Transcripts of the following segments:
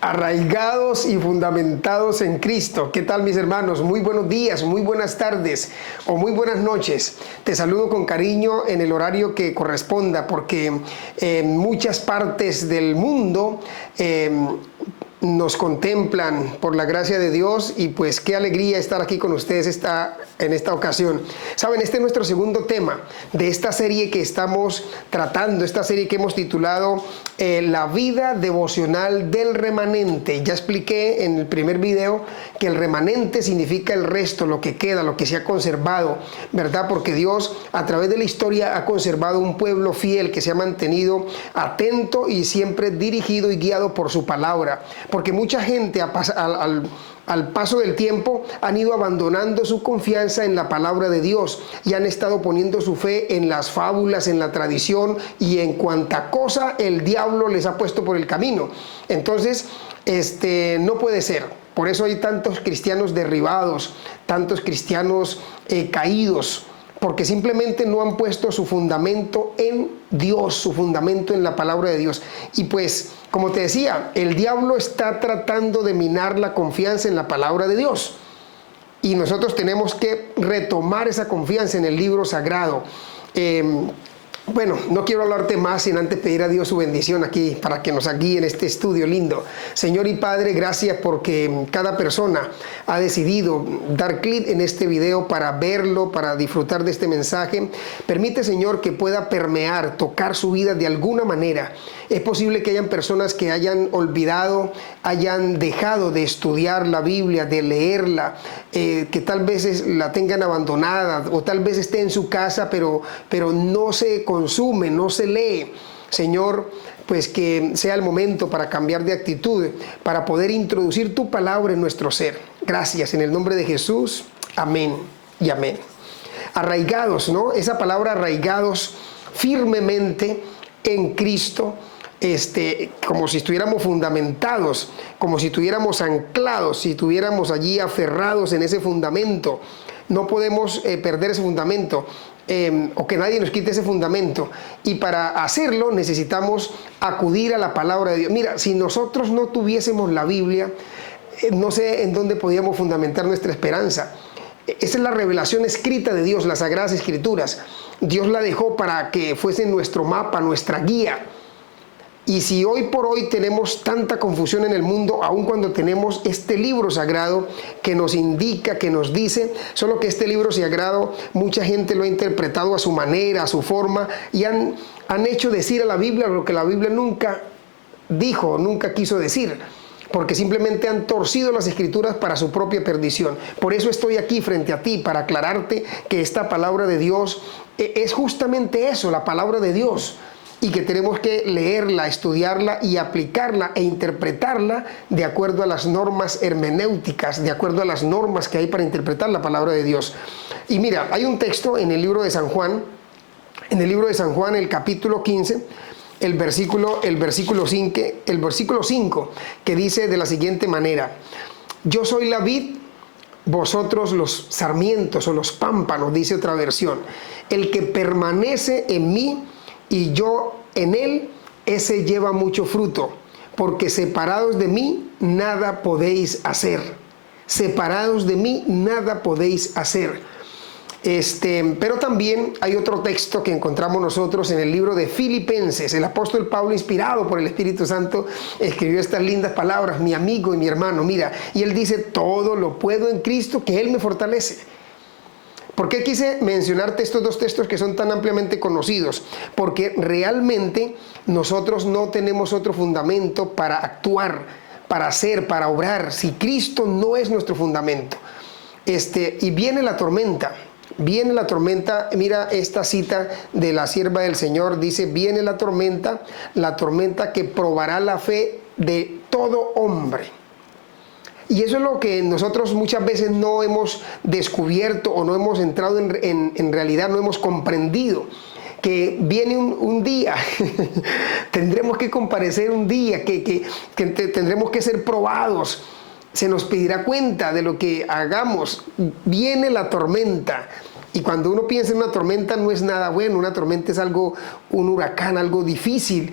Arraigados y fundamentados en Cristo. ¿Qué tal, mis hermanos? Muy buenos días, muy buenas tardes o muy buenas noches. Te saludo con cariño en el horario que corresponda, porque en muchas partes del mundo nos contemplan por la gracia de Dios, y pues qué alegría estar aquí con ustedes en esta ocasión. Saben, este es nuestro segundo tema de esta serie que estamos tratando, esta serie que hemos titulado La vida devocional del remanente. Ya expliqué en el primer video que el remanente significa el resto, lo que queda, lo que se ha conservado, ¿verdad? Porque Dios a través de la historia ha conservado un pueblo fiel que se ha mantenido atento y siempre dirigido y guiado por su palabra. Porque mucha gente al paso del tiempo han ido abandonando su confianza en la palabra de Dios y han estado poniendo su fe en las fábulas, en la tradición y en cuanta cosa el diablo les ha puesto por el camino. Entonces, no puede ser. Por eso hay tantos cristianos derribados, tantos cristianos caídos, porque simplemente no han puesto su fundamento en Dios, su fundamento en la palabra de Dios. Y pues, como te decía, el diablo está tratando de minar la confianza en la palabra de Dios. Y nosotros tenemos que retomar esa confianza en el libro sagrado. Bueno, no quiero hablarte más sin antes pedir a Dios su bendición aquí para que nos guíe en este estudio lindo. Señor y Padre, gracias porque cada persona ha decidido dar clic en este video para verlo, para disfrutar de este mensaje. Permite, Señor, que pueda permear, tocar su vida de alguna manera. Es posible que hayan personas que hayan olvidado, hayan dejado de estudiar la Biblia, de leerla, que tal vez la tengan abandonada, o tal vez esté en su casa, pero no se consume, no se lee. Señor, pues que sea el momento para cambiar de actitud, para poder introducir tu palabra en nuestro ser. Gracias, en el nombre de Jesús. Amén y amén. Arraigados, ¿no? Esa palabra arraigados firmemente en Cristo, como si estuviéramos fundamentados, como si estuviéramos anclados, si estuviéramos allí aferrados en ese fundamento. No podemos perder ese fundamento, o que nadie nos quite ese fundamento. Y para hacerlo necesitamos acudir a la palabra de Dios. Mira, si nosotros no tuviésemos la Biblia, no sé en dónde podíamos fundamentar nuestra esperanza. Esa es la revelación escrita de Dios, las Sagradas Escrituras. Dios la dejó para que fuese nuestro mapa, nuestra guía. Y si hoy por hoy tenemos tanta confusión en el mundo, aun cuando tenemos este libro sagrado que nos indica, que nos dice, solo que este libro sagrado mucha gente lo ha interpretado a su manera, a su forma, y han hecho decir a la Biblia lo que la Biblia nunca dijo, nunca quiso decir, porque simplemente han torcido las Escrituras para su propia perdición. Por eso estoy aquí frente a ti, para aclararte que esta palabra de Dios es justamente eso, la palabra de Dios, y que tenemos que leerla, estudiarla y aplicarla e interpretarla de acuerdo a las normas hermenéuticas, de acuerdo a las normas que hay para interpretar la palabra de Dios. Y mira, hay un texto en el libro de San Juan, el capítulo 15, el versículo 5, que dice de la siguiente manera: yo soy la vid, vosotros los sarmientos o los pámpanos, dice otra versión. El que permanece en mí y yo en él, ese lleva mucho fruto, porque separados de mí nada podéis hacer. Separados de mí nada podéis hacer. Pero también hay otro texto que encontramos nosotros en el libro de Filipenses. El apóstol Pablo, inspirado por el Espíritu Santo, escribió estas lindas palabras: mi amigo y mi hermano, mira, y él dice: todo lo puedo en Cristo, que él me fortalece. ¿Por qué quise mencionarte estos dos textos que son tan ampliamente conocidos? Porque realmente nosotros no tenemos otro fundamento para actuar, para hacer, para obrar, si Cristo no es nuestro fundamento. Y viene la tormenta. Mira esta cita de la sierva del Señor, dice: viene la tormenta que probará la fe de todo hombre. Y eso es lo que nosotros muchas veces no hemos descubierto o no hemos entrado en realidad, no hemos comprendido. Que viene un día, tendremos que comparecer un día, que tendremos que ser probados, se nos pedirá cuenta de lo que hagamos. Viene la tormenta. Y cuando uno piensa en una tormenta, no es nada bueno. Una tormenta es algo, un huracán, algo difícil.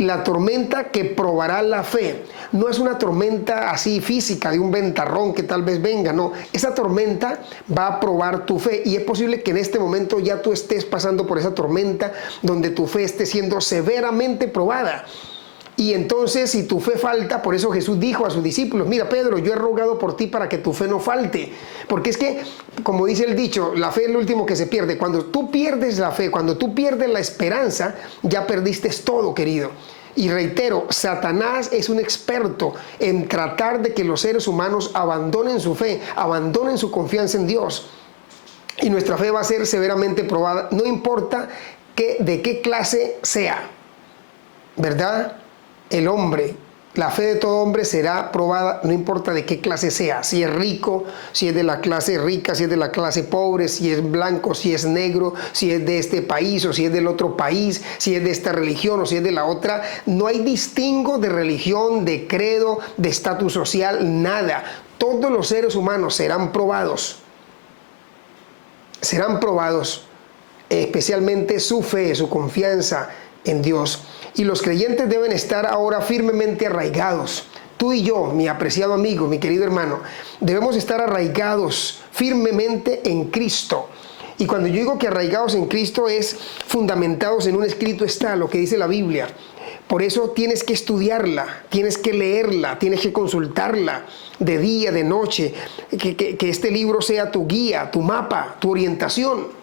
la tormenta que probará la fe. No es una tormenta así física de un ventarrón que tal vez venga, no. Esa tormenta va a probar tu fe y es posible que en este momento ya tú estés pasando por esa tormenta donde tu fe esté siendo severamente probada. Y entonces, si tu fe falta, por eso Jesús dijo a sus discípulos, mira Pedro, yo he rogado por ti para que tu fe no falte. Porque es que, como dice el dicho, la fe es lo último que se pierde. Cuando tú pierdes la fe, cuando tú pierdes la esperanza, ya perdiste todo, querido. Y reitero, Satanás es un experto en tratar de que los seres humanos abandonen su fe, abandonen su confianza en Dios. Y nuestra fe va a ser severamente probada, no importa de qué clase sea, ¿verdad? El hombre, la fe de todo hombre será probada, no importa de qué clase sea, si es rico, si es de la clase rica, si es de la clase pobre, si es blanco, si es negro, si es de este país o si es del otro país, si es de esta religión o si es de la otra. No hay distingo de religión, de credo, de estatus social, nada. Todos los seres humanos serán probados, especialmente su fe, su confianza en Dios. Y los creyentes deben estar ahora firmemente arraigados. Tú y yo, mi apreciado amigo, mi querido hermano, debemos estar arraigados firmemente en Cristo. Y cuando yo digo que arraigados en Cristo es fundamentados en un escrito está, lo que dice la Biblia. Por eso tienes que estudiarla, tienes que leerla, tienes que consultarla de día, de noche. Que este libro sea tu guía, tu mapa, tu orientación.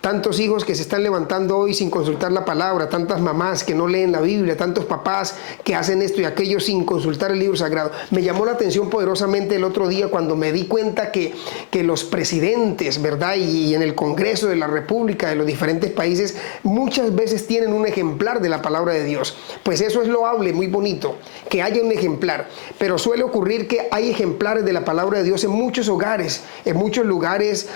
Tantos hijos que se están levantando hoy sin consultar la palabra, tantas mamás que no leen la Biblia, tantos papás que hacen esto y aquello sin consultar el libro sagrado. Me llamó la atención poderosamente el otro día cuando me di cuenta que los presidentes, ¿verdad? Y en el Congreso de la República de los diferentes países muchas veces tienen un ejemplar de la palabra de Dios. Pues eso es loable, muy bonito, que haya un ejemplar. Pero suele ocurrir que hay ejemplares de la palabra de Dios en muchos hogares, en muchos lugares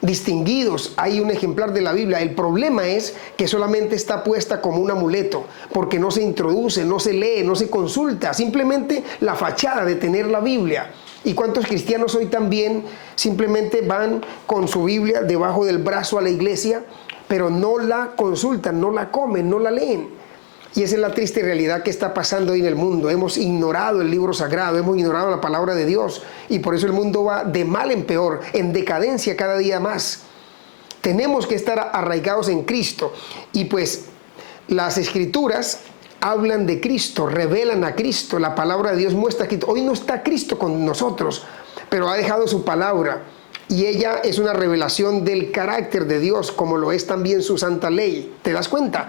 distinguidos. Hay un ejemplar de la Biblia. El problema es que solamente está puesta como un amuleto, porque no se introduce, no se lee, no se consulta, simplemente la fachada de tener la Biblia. ¿Y cuántos cristianos hoy también simplemente van con su Biblia debajo del brazo a la iglesia, pero no la consultan, no la comen, no la leen? Y esa es la triste realidad que está pasando hoy en el mundo. Hemos ignorado el libro sagrado, hemos ignorado la palabra de Dios, y por eso el mundo va de mal en peor, en decadencia cada día más. Tenemos que estar arraigados en Cristo. Y pues las Escrituras hablan de Cristo, revelan a Cristo. La palabra de Dios muestra que hoy no está Cristo con nosotros, pero ha dejado su palabra. Y ella es una revelación del carácter de Dios, como lo es también su santa ley. ¿Te das cuenta?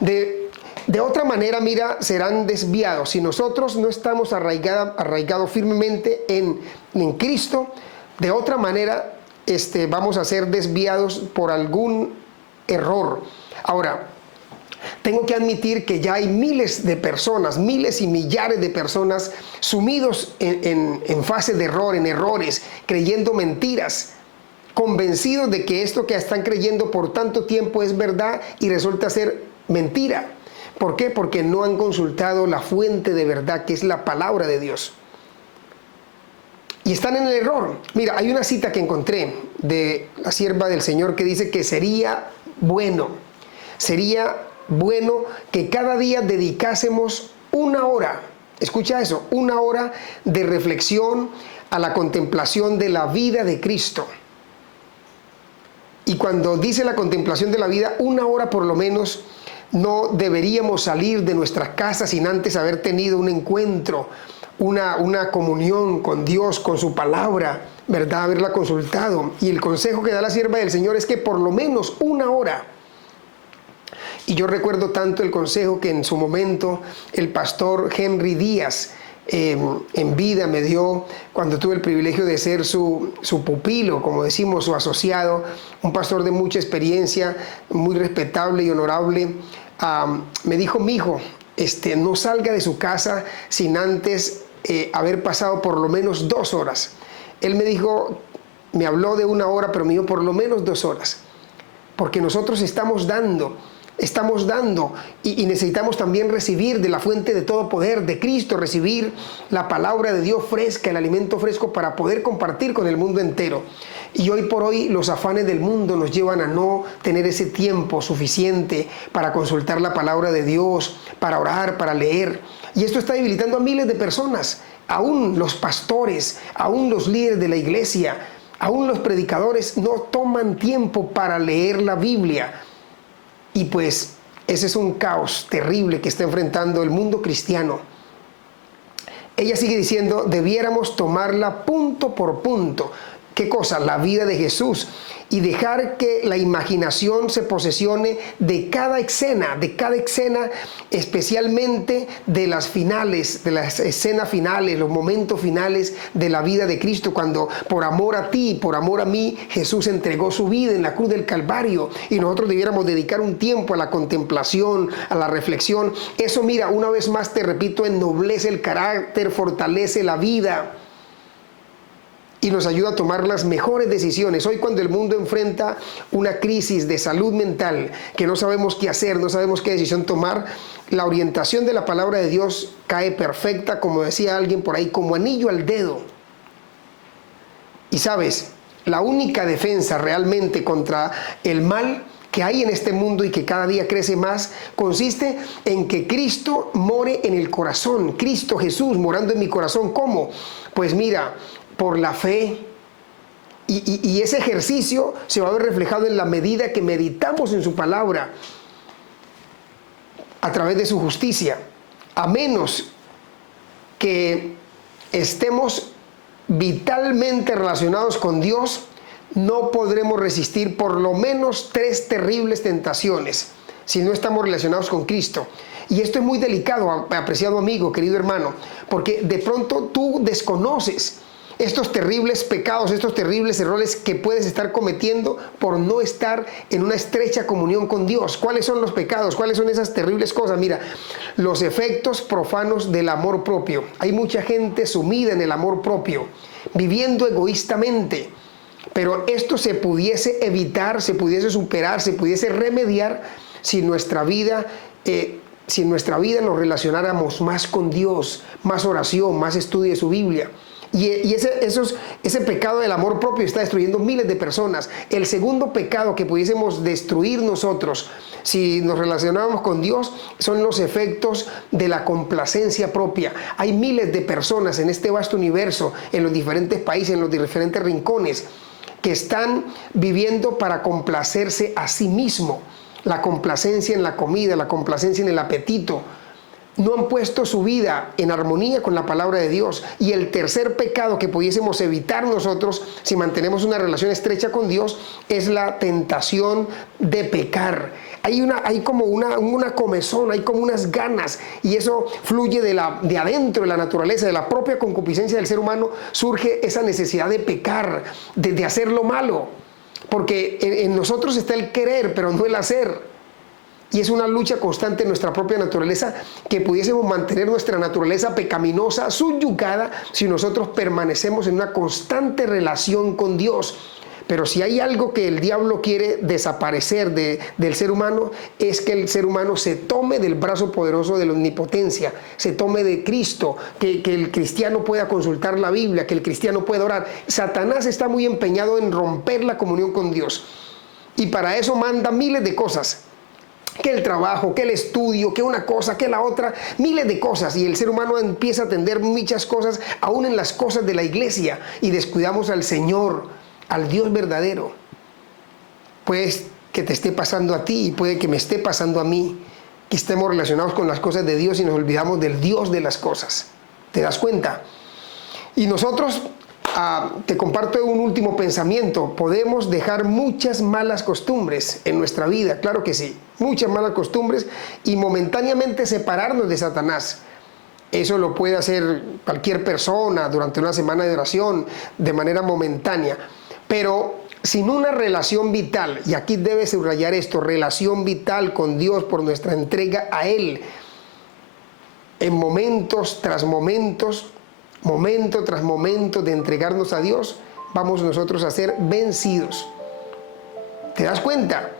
De otra manera, mira, serán desviados. Si nosotros no estamos arraigados firmemente en Cristo, de otra manera vamos a ser desviados por algún error. Ahora, tengo que admitir que ya hay miles de personas, miles y millares de personas sumidos en fase de error, en errores, creyendo mentiras, convencidos de que esto que están creyendo por tanto tiempo es verdad y resulta ser mentira. ¿Por qué? Porque no han consultado la fuente de verdad, que es la palabra de Dios. Y están en el error. Mira, hay una cita que encontré de la sierva del Señor que dice que sería bueno que cada día dedicásemos una hora, escucha eso, una hora de reflexión a la contemplación de la vida de Cristo. Y cuando dice la contemplación de la vida, una hora por lo menos. No deberíamos salir de nuestras casas sin antes haber tenido un encuentro, una comunión con Dios, con su palabra, ¿verdad? Haberla consultado. Y el consejo que da la sierva del Señor es que por lo menos una hora. Y yo recuerdo tanto el consejo que en su momento el pastor Henry Díaz en vida me dio cuando tuve el privilegio de ser su pupilo, como decimos, su asociado, un pastor de mucha experiencia, muy respetable y honorable. Me dijo: mi hijo, no salga de su casa sin antes haber pasado por lo menos 2 horas. Él me dijo, me habló de 1 hora, pero me dijo por lo menos 2 horas, porque nosotros estamos dando estamos dando y necesitamos también recibir de la fuente de todo poder de Cristo, recibir la palabra de Dios fresca, el alimento fresco para poder compartir con el mundo entero. Y hoy por hoy los afanes del mundo nos llevan a no tener ese tiempo suficiente para consultar la palabra de Dios, para orar, para leer. Y esto está debilitando a miles de personas, aún los pastores, aún los líderes de la iglesia, aún los predicadores no toman tiempo para leer la Biblia. Y pues ese es un caos terrible que está enfrentando el mundo cristiano. Ella sigue diciendo, debiéramos tomarla punto por punto. ¿Qué cosa? La vida de Jesús. Y dejar que la imaginación se posesione de cada escena, especialmente de las finales, de las escenas finales, los momentos finales de la vida de Cristo, cuando por amor a ti, por amor a mí, Jesús entregó su vida en la cruz del Calvario, y nosotros debiéramos dedicar un tiempo a la contemplación, a la reflexión. Eso, mira, una vez más te repito, ennoblece el carácter, fortalece la vida y nos ayuda a tomar las mejores decisiones. Hoy, cuando el mundo enfrenta una crisis de salud mental, que no sabemos qué hacer, no sabemos qué decisión tomar, la orientación de la palabra de Dios cae perfecta, como decía alguien por ahí, como anillo al dedo. Y sabes, la única defensa realmente contra el mal que hay en este mundo y que cada día crece más, consiste en que Cristo more en el corazón. Cristo Jesús morando en mi corazón. ¿Cómo? Pues mira, por la fe, y ese ejercicio se va a ver reflejado en la medida que meditamos en su palabra a través de su justicia. A menos que estemos vitalmente relacionados con Dios, no podremos resistir por lo menos 3 terribles tentaciones si no estamos relacionados con Cristo. Y esto es muy delicado, apreciado amigo, querido hermano, porque de pronto tú desconoces estos terribles pecados, estos terribles errores que puedes estar cometiendo por no estar en una estrecha comunión con Dios. ¿Cuáles son los pecados? ¿Cuáles son esas terribles cosas? Mira, los efectos profanos del amor propio. Hay mucha gente sumida en el amor propio, viviendo egoístamente. Pero esto se pudiese evitar, se pudiese superar, se pudiese remediar si en nuestra vida nos relacionáramos más con Dios, más oración, más estudio de su Biblia. Y ese pecado del amor propio está destruyendo miles de personas. El segundo pecado que pudiésemos destruir nosotros si nos relacionáramos con Dios son los efectos de la complacencia propia. Hay miles de personas en este vasto universo, en los diferentes países, en los diferentes rincones, que están viviendo para complacerse a sí mismo. La complacencia en la comida, la complacencia en el apetito. No han puesto su vida en armonía con la palabra de Dios. Y el tercer pecado que pudiésemos evitar nosotros si mantenemos una relación estrecha con Dios es la tentación de pecar. Hay como una comezón, hay como unas ganas, y eso fluye de adentro de la naturaleza, de la propia concupiscencia del ser humano. Surge esa necesidad de pecar, de hacer lo malo, porque en nosotros está el querer, pero no el hacer. Y es una lucha constante en nuestra propia naturaleza, que pudiésemos mantener nuestra naturaleza pecaminosa subyugada si nosotros permanecemos en una constante relación con Dios. Pero si hay algo que el diablo quiere desaparecer del ser humano, es que el ser humano se tome del brazo poderoso de la omnipotencia, se tome de Cristo, que el cristiano pueda consultar la Biblia, que el cristiano pueda orar. Satanás está muy empeñado en romper la comunión con Dios, y para eso manda miles de cosas. Que el trabajo, que el estudio, que una cosa, que la otra, miles de cosas, y el ser humano empieza a atender muchas cosas, aún en las cosas de la iglesia, y descuidamos al Señor, al Dios verdadero. Pues que te esté pasando a ti, y puede que me esté pasando a mí, que estemos relacionados con las cosas de Dios y nos olvidamos del Dios de las cosas. ¿Te das cuenta? Y nosotros, te comparto un último pensamiento. Podemos dejar muchas malas costumbres en nuestra vida, claro que sí, muchas malas costumbres, y momentáneamente separarnos de Satanás. Eso lo puede hacer cualquier persona durante una semana de oración, de manera momentánea. Pero sin una relación vital, y aquí debe subrayar esto, relación vital con Dios por nuestra entrega a Él, en momentos tras momentos, momento tras momento de entregarnos a Dios, vamos nosotros a ser vencidos. ¿Te das cuenta?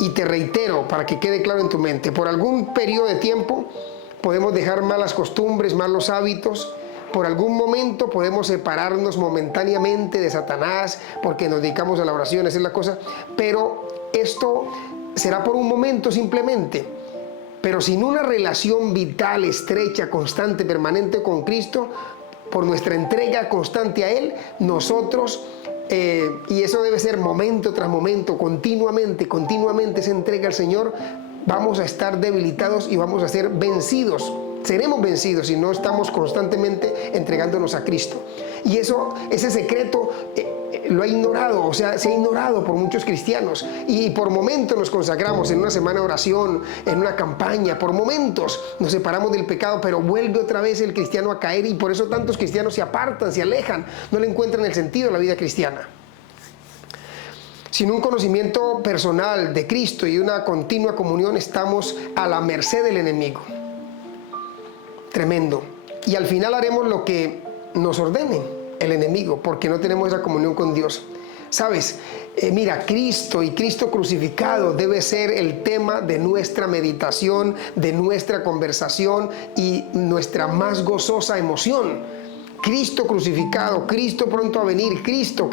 Y te reitero, para que quede claro en tu mente, por algún periodo de tiempo podemos dejar malas costumbres, malos hábitos. Por algún momento podemos separarnos momentáneamente de Satanás porque nos dedicamos a la oración, esa es la cosa. Pero esto será por un momento simplemente. Pero sin una relación vital, estrecha, constante, permanente con Cristo, por nuestra entrega constante a Él, nosotros, y eso debe ser momento tras momento, continuamente esa entrega al Señor, vamos a estar debilitados y vamos a ser vencidos. Seremos vencidos si no estamos constantemente entregándonos a Cristo. Y ese secreto lo ha ignorado, o sea, se ha ignorado por muchos cristianos. Y por momentos nos consagramos en una semana de oración, en una campaña, por momentos nos separamos del pecado, pero vuelve otra vez el cristiano a caer y por eso tantos cristianos se apartan, se alejan, no le encuentran el sentido de la vida cristiana. Sin un conocimiento personal de Cristo y una continua comunión estamos a la merced del enemigo. Tremendo. Y al final haremos lo que nos ordene el enemigo, porque no tenemos esa comunión con Dios. ¿Sabes? Mira, Cristo y Cristo crucificado debe ser el tema de nuestra meditación, de nuestra conversación y nuestra más gozosa emoción. Cristo crucificado, Cristo pronto a venir, Cristo,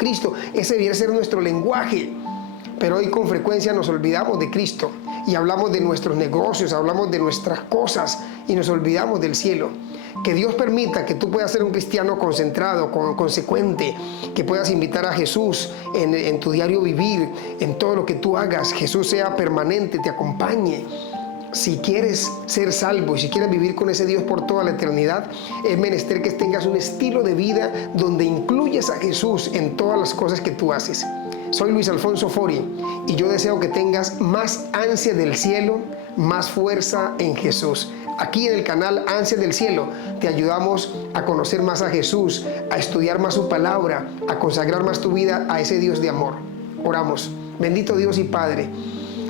ese debería ser nuestro lenguaje. Pero hoy con frecuencia nos olvidamos de Cristo y hablamos de nuestros negocios, hablamos de nuestras cosas y nos olvidamos del cielo. Que Dios permita que tú puedas ser un cristiano concentrado, consecuente, que puedas invitar a Jesús en tu diario vivir, en todo lo que tú hagas. Jesús sea permanente, te acompañe. Si quieres ser salvo y si quieres vivir con ese Dios por toda la eternidad, es menester que tengas un estilo de vida donde incluyes a Jesús en todas las cosas que tú haces. Soy Luis Alfonso Fori y yo deseo que tengas más ansia del cielo, más fuerza en Jesús. Aquí en el canal Ansias del Cielo te ayudamos a conocer más a Jesús, a estudiar más su palabra, a consagrar más tu vida a ese Dios de amor. Oramos. Bendito Dios y Padre,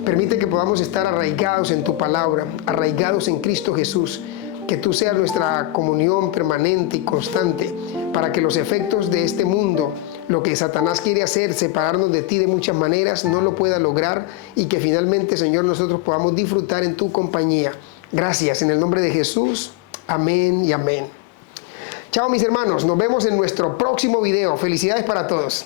permite que podamos estar arraigados en tu palabra, arraigados en Cristo Jesús. Que tú seas nuestra comunión permanente y constante para que los efectos de este mundo, lo que Satanás quiere hacer, separarnos de ti de muchas maneras, no lo pueda lograr y que finalmente, Señor, nosotros podamos disfrutar en tu compañía. Gracias, en el nombre de Jesús. Amén y amén. Chao mis hermanos, nos vemos en nuestro próximo video. Felicidades para todos.